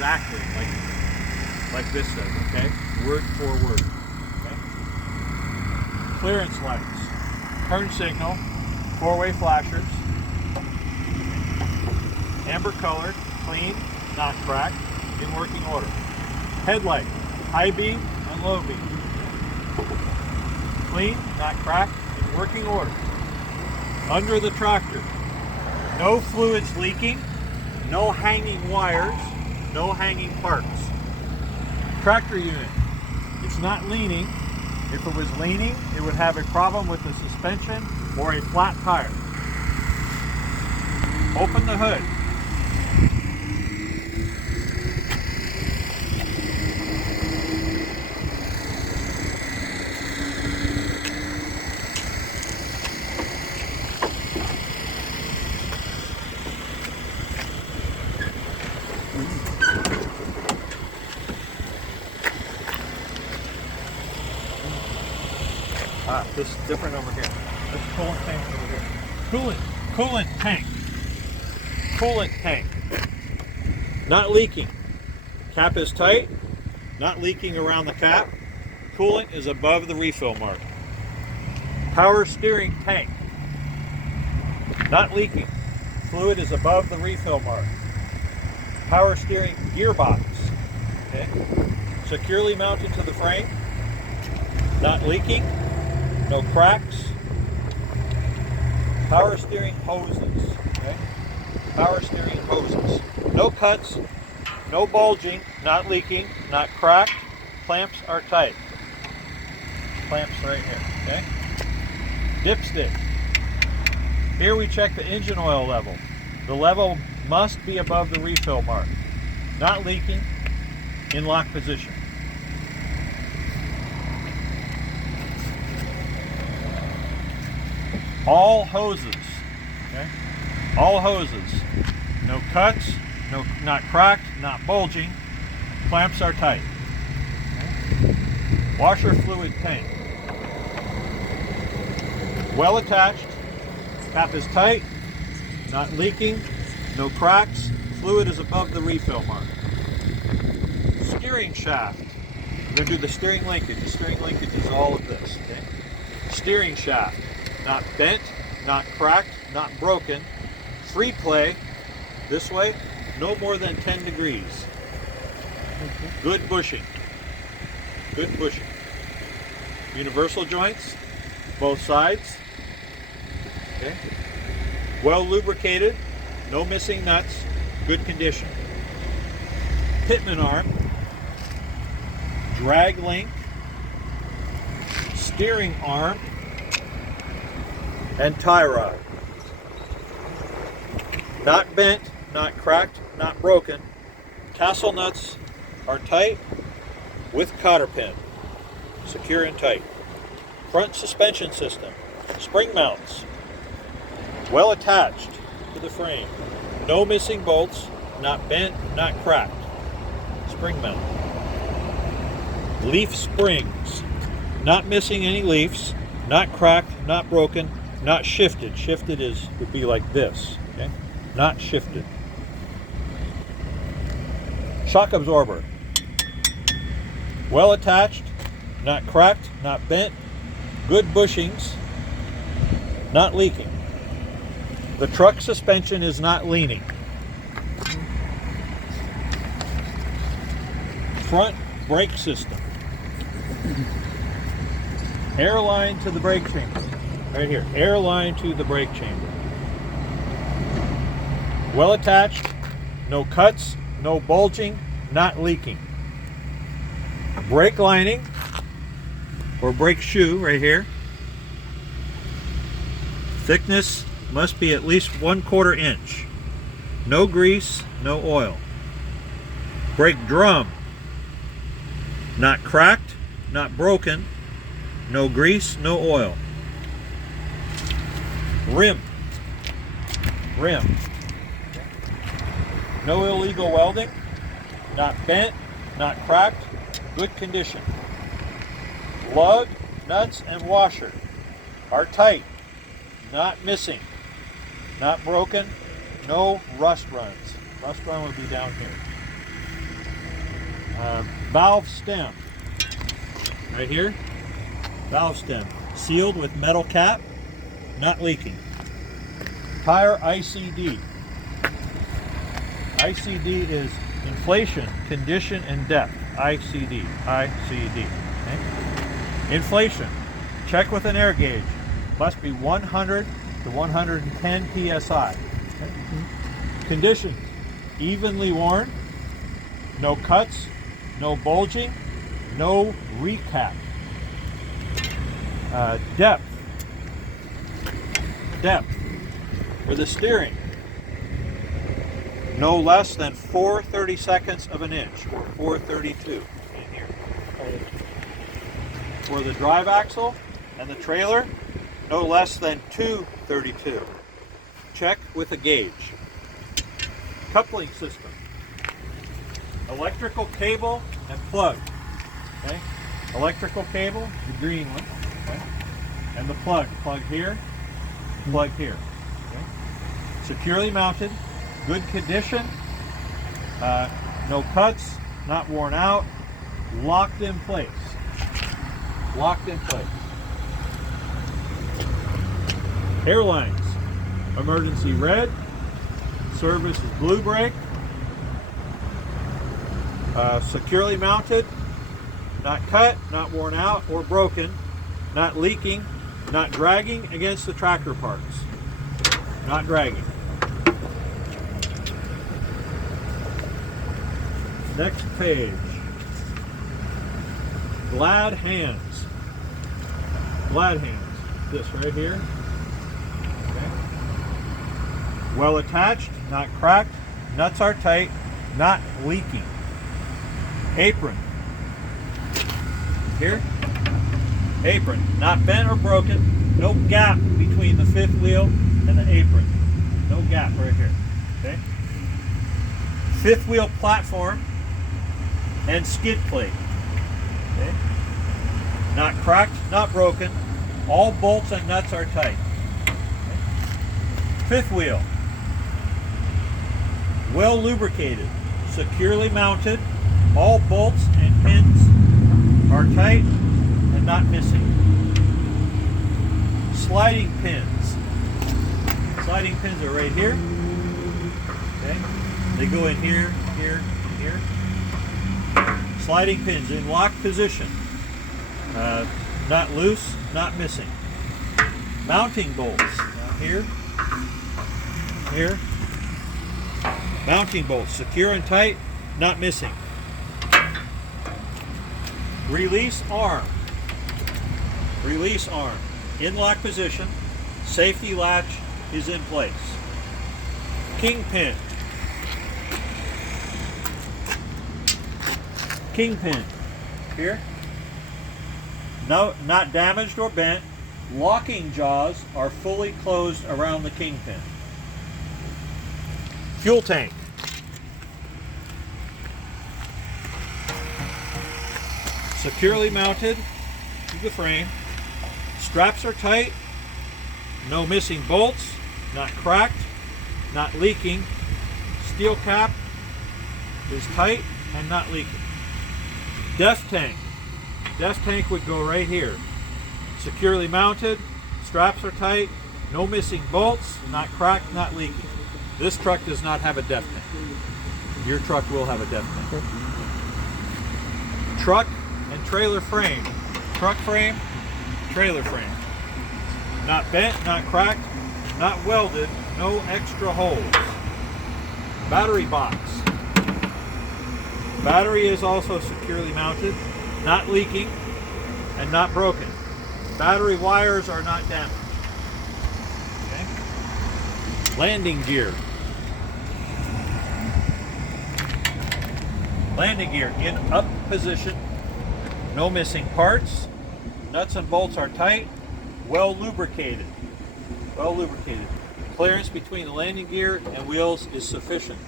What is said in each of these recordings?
exactly like this says, okay? Word for word, okay? Clearance lights, turn signal, four-way flashers, amber colored, clean, not cracked, in working order. Headlight, high beam and low beam. Clean, not cracked, in working order. Under the tractor, no fluids leaking, no hanging wires, no hanging parts. Tractor unit, it's not leaning. If it was leaning, it would have a problem with the suspension or a flat tire. Open the hood. This is different over here. This coolant tank over here. Coolant tank. Coolant tank. Not leaking. Cap is tight. Not leaking around the cap. Coolant is above the refill mark. Power steering tank. Not leaking. Fluid is above the refill mark. Power steering gearbox. Okay. Securely mounted to the frame. Not leaking. No cracks. Power steering hoses. Okay. Power steering hoses. No cuts. No bulging. Not leaking. Not cracked. Clamps are tight. Clamps right here. Okay. Dipstick. Here we check the engine oil level. The level must be above the refill mark. Not leaking. In lock position. All hoses, okay? All hoses. No cuts, not cracked, not bulging. Clamps are tight. Okay? Washer fluid tank. Well attached. Cap is tight, not leaking, no cracks. Fluid is above the refill mark. Steering shaft. We're going to do the steering linkage. The steering linkage is all of this, okay? Steering shaft. Not bent, not cracked, not broken. Free play, this way, no more than 10 degrees. Good bushing. Good bushing. Universal joints, both sides. Okay. Well lubricated, no missing nuts, good condition. Pitman arm, drag link, steering arm, and tie rod. Not bent, not cracked, not broken. Tassel nuts are tight with cotter pin. Secure and tight. Front suspension system. Spring mounts. Well attached to the frame. No missing bolts. Not bent, not cracked. Spring mount. Leaf springs. Not missing any leaves. Not cracked, not broken. Not shifted. Shifted would be like this. Okay? Not shifted. Shock absorber. Well attached, not cracked, not bent. Good bushings, not leaking. The truck suspension is not leaning. Front brake system. Air line to the brake chamber. Right here, air line to the brake chamber. Well attached, no cuts, no bulging, not leaking. Brake lining, or brake shoe right here. Thickness must be at least 1/4 inch. No grease, no oil. Brake drum, not cracked, not broken, no grease, no oil. Rim. No illegal welding, not bent, not cracked, good condition. Lug, nuts, and washer are tight, not missing, not broken, no rust runs. Rust run would be down here. Valve stem, right here, valve stem, sealed with metal cap, not leaking. Tire ICD. ICD is inflation, condition, and depth. ICD. Okay? Inflation. Check with an air gauge. Must be 100 to 110 psi. Okay? Conditions. Evenly worn. No cuts. No bulging. No recap. Depth. Depth. For the steering. No less than 4/32 of an inch, or 4/32 in here. For the drive axle and the trailer, no less than 2/32. Check with a gauge. Coupling system. Electrical cable and plug. Okay? Electrical cable, the green one. Okay? And the plug. Plug here, plug here. Okay? Securely mounted. Good condition, no cuts, not worn out, locked in place. Locked in place. Airlines, emergency red, service is blue brake, securely mounted, not cut, not worn out or broken, not leaking, not dragging against the tractor parts, not dragging. Next page. Glad hands. Glad hands. This right here. Okay. Well attached, not cracked. Nuts are tight, not leaking. Apron. Here. Apron. Not bent or broken. No gap between the fifth wheel and the apron. No gap right here. Okay. Fifth wheel platform and skid plate. Okay. Not cracked, not broken. All bolts and nuts are tight. Okay. Fifth wheel. Well lubricated, securely mounted. All bolts and pins are tight and not missing. Sliding pins. Sliding pins are right here. Okay. They go in here, here, here. Sliding pins in lock position. Not loose, not missing. Mounting bolts. Here, here. Mounting bolts, secure and tight, not missing. Release arm. Release arm. In lock position. Safety latch is in place. Kingpin. Kingpin. Here. No, not damaged or bent. Locking jaws are fully closed around the kingpin. Fuel tank. Securely mounted to the frame. Straps are tight. No missing bolts. Not cracked. Not leaking. Steel cap is tight and not leaking. Def tank. Def tank would go right here. Securely mounted. Straps are tight. No missing bolts. Not cracked. Not leaking. This truck does not have a def tank. Your truck will have a def tank. Truck and trailer frame. Truck frame, trailer frame. Not bent, not cracked, not welded, no extra holes. Battery box. Battery is also securely mounted, not leaking, and not broken. Battery wires are not damaged. Okay. Landing gear. Landing gear in up position. No missing parts. Nuts and bolts are tight. Well lubricated. Well lubricated. Clearance between the landing gear and wheels is sufficient.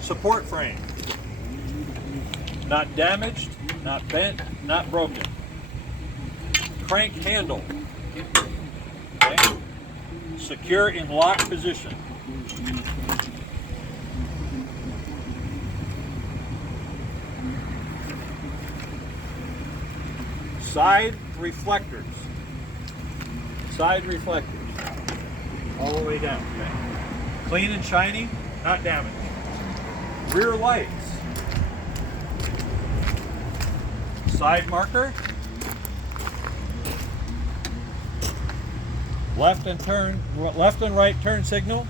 Support frame. Not damaged, not bent, not broken. Crank handle. Okay. Secure in lock position. Side reflectors. Side reflectors. All the way down. Okay? Clean and shiny, not damaged. Rear lights. Side marker. Left and right turn signal.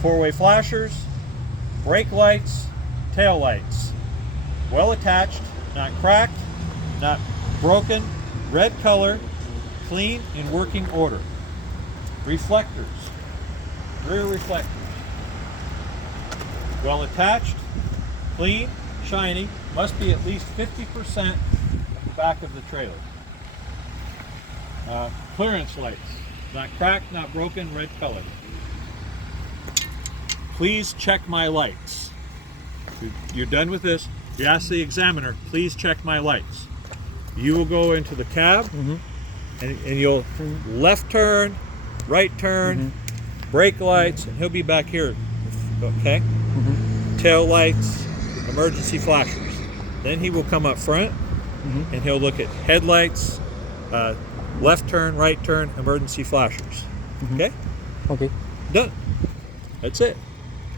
Four-way flashers. Brake lights. Tail lights. Well attached, not cracked, not broken, red color, clean, in working order. Reflectors, rear reflectors. Well attached, clean, shiny, must be at least 50% of the back of the trailer. Clearance lights, not cracked, not broken, red color. Please check my lights. You're done with this. You ask the examiner, please check my lights. You will go into the cab and you'll left turn, right turn, brake lights, and he'll be back here, okay? Tail lights, emergency flashers. Then he will come up front and he'll look at headlights, left turn, right turn, emergency flashers, okay? Okay. Done. That's it.